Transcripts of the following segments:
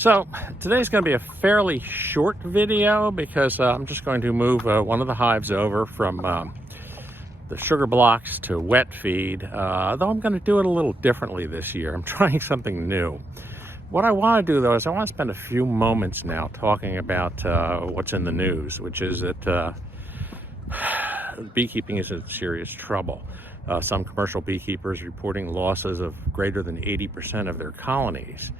So today's going to be a fairly short video because I'm just going to move one of the hives over from the sugar blocks to wet feed, though I'm going to do it a little differently this year. I'm trying something new. What I want to do, though, is I want to spend a few moments now talking about what's in the news, which is that beekeeping is in serious trouble. Some commercial beekeepers reporting losses of greater than 80% of their colonies.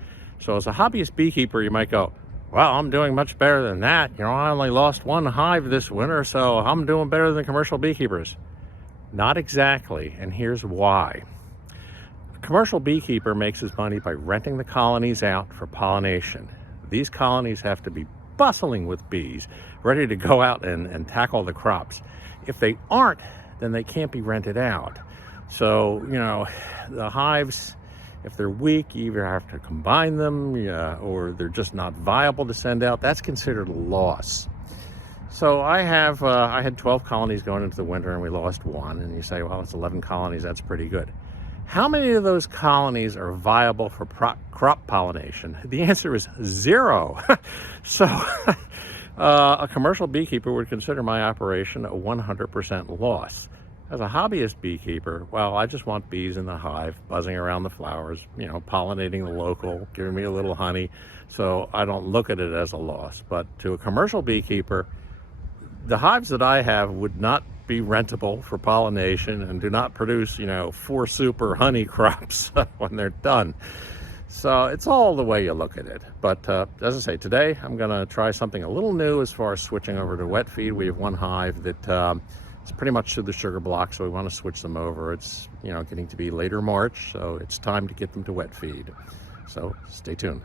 So as a hobbyist beekeeper, you might go, well, I'm doing much better than that. You know, I only lost one hive this winter, so I'm doing better than commercial beekeepers. Not exactly, and here's why. A commercial beekeeper makes his money by renting the colonies out for pollination. These colonies have to be bustling with bees, ready to go out and tackle the crops. If they aren't, then they can't be rented out. So, you know, the hives, if they're weak, you either have to combine them or they're just not viable to send out. That's considered a loss. So I had 12 colonies going into the winter and we lost one. And you say, well, it's 11 colonies. That's pretty good. How many of those colonies are viable for crop pollination? The answer is 0. So a commercial beekeeper would consider my operation a 100% loss. As a hobbyist beekeeper, well, I just want bees in the hive, buzzing around the flowers, you know, pollinating the local, giving me a little honey. So I don't look at it as a loss. But to a commercial beekeeper, the hives that I have would not be rentable for pollination and do not produce, you know, 4 super honey crops when they're done. So it's all the way you look at it. But as I say, today I'm going to try something a little new as far as switching over to wet feed. We have one hive that it's pretty much to the sugar block, so we want to switch them over. It's, you know, getting to be later March, so it's time to get them to wet feed. So stay tuned.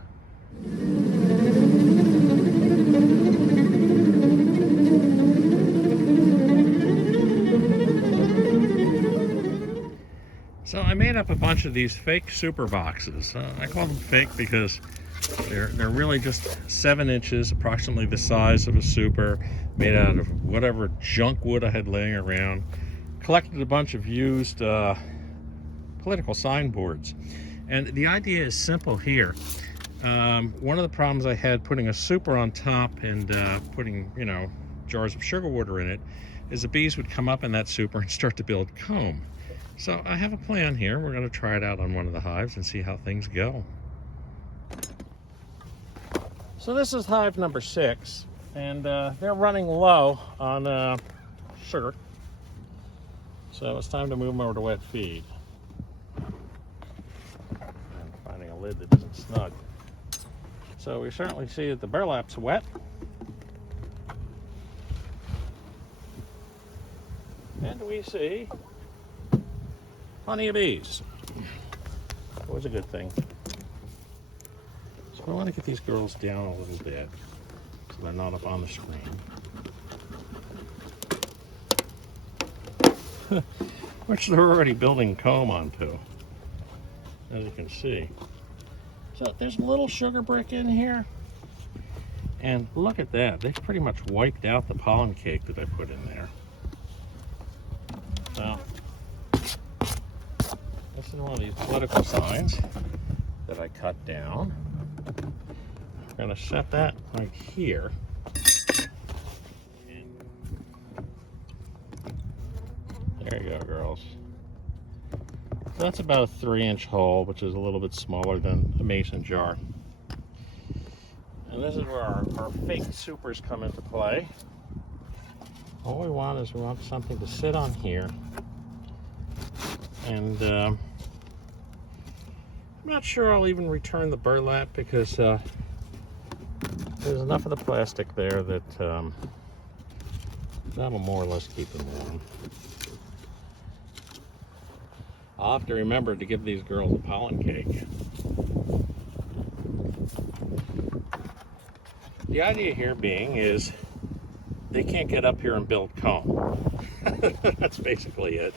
So I made up a bunch of these fake super boxes. I call them fake because they're really just 7 inches, approximately the size of a super, made out of whatever junk wood I had laying around. Collected a bunch of used political signboards. And the idea is simple here. One of the problems I had putting a super on top and putting, you know, jars of sugar water in it is the bees would come up in that super and start to build comb. So I have a plan here. We're going to try it out on one of the hives and see how things go. So this is hive number 6, and they're running low on sugar. So it's time to move them over to wet feed. I'm finding a lid that isn't snug. So we certainly see that the burlap's wet. And we see plenty of bees. Always a good thing. So I want to get these girls down a little bit so they're not up on the screen. Which they're already building comb onto, as you can see. So there's a little sugar brick in here. And look at that. They've pretty much wiped out the pollen cake that I put in there. So this is one of these political signs that I cut down. I'm going to set that right here. There you go, girls. That's about a 3-inch hole, which is a little bit smaller than a mason jar. And this is where our fake supers come into play. All we want is something to sit on here. And I'm not sure I'll even return the burlap because there's enough of the plastic there that that'll more or less keep them warm. I'll have to remember to give these girls a pollen cake. The idea here being is they can't get up here and build comb. That's basically it.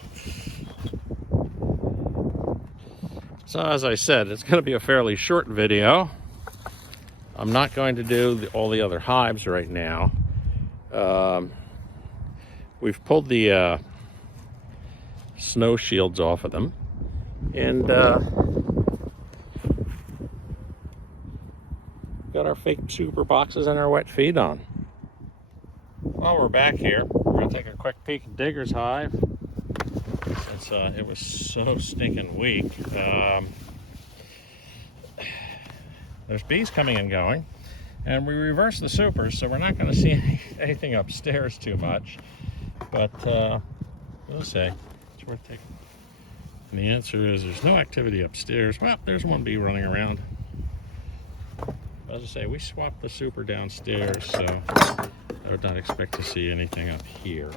So as I said, it's going to be a fairly short video. I'm not going to do all the other hives right now. We've pulled the snow shields off of them, and got our fake super boxes and our wet feed on. Well, we're back here. We're gonna take a quick peek at Digger's hive. It was so stinking weak. There's bees coming and going, and we reversed the supers, so we're not going to see anything upstairs too much. But we'll see. It's worth taking. And the answer is there's no activity upstairs. Well, there's one bee running around. As I say, we swapped the super downstairs, so I would not expect to see anything up here.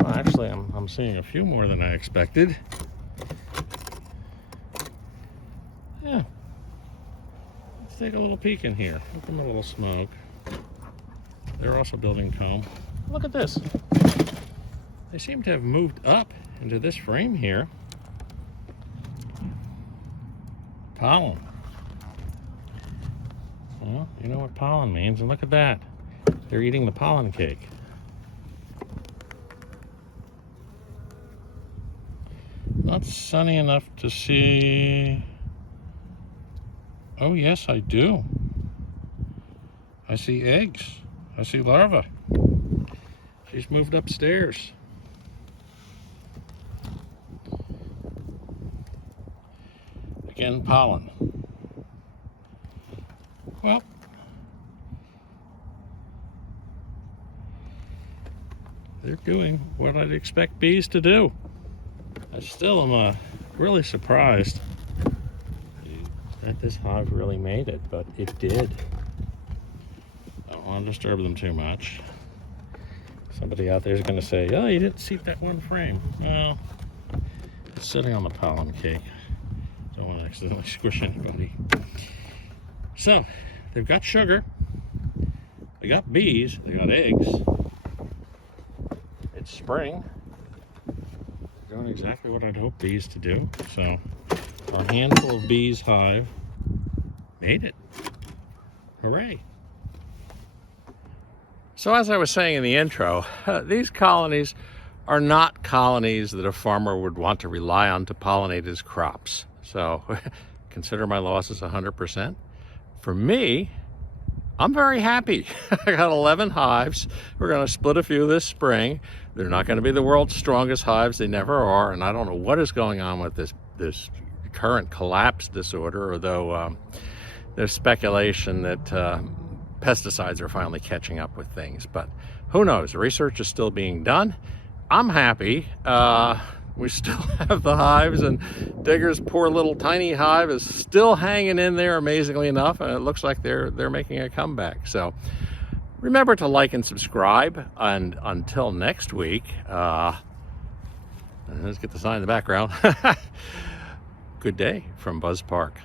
Well, actually, I'm seeing a few more than I expected. Yeah. Let's take a little peek in here. Give them a little smoke. They're also building comb. Look at this. They seem to have moved up into this frame here. Pollen. Well, you know what pollen means, and look at that. They're eating the pollen cake. Not sunny enough to see. Oh yes, I do. I see eggs. I see larvae. She's moved upstairs. Again, pollen. Well, they're doing what I'd expect bees to do. I still am really surprised that this hive really made it, but it did. I don't want to disturb them too much. Somebody out there is going to say, oh, you didn't seat that one frame. Well, it's sitting on the pollen cake. Don't want to accidentally squish anybody. So, they've got sugar. They got bees. They got eggs. It's spring. They're doing exactly what I'd hope bees to do. So, our handful of bees hive made it. Hooray. So as I was saying in the intro, these colonies are not colonies that a farmer would want to rely on to pollinate his crops. So consider my losses 100%. For me, I'm very happy. I got 11 hives. We're going to split a few this spring. They're not going to be the world's strongest hives. They never are. And I don't know what is going on with this current collapse disorder, although there's speculation that pesticides are finally catching up with things. But who knows? The research is still being done. I'm happy. We still have the hives, and Digger's poor little tiny hive is still hanging in there, amazingly enough, and it looks like they're making a comeback. So remember to like and subscribe, and until next week, let's get the sign in the background. Good day from Buzz Park.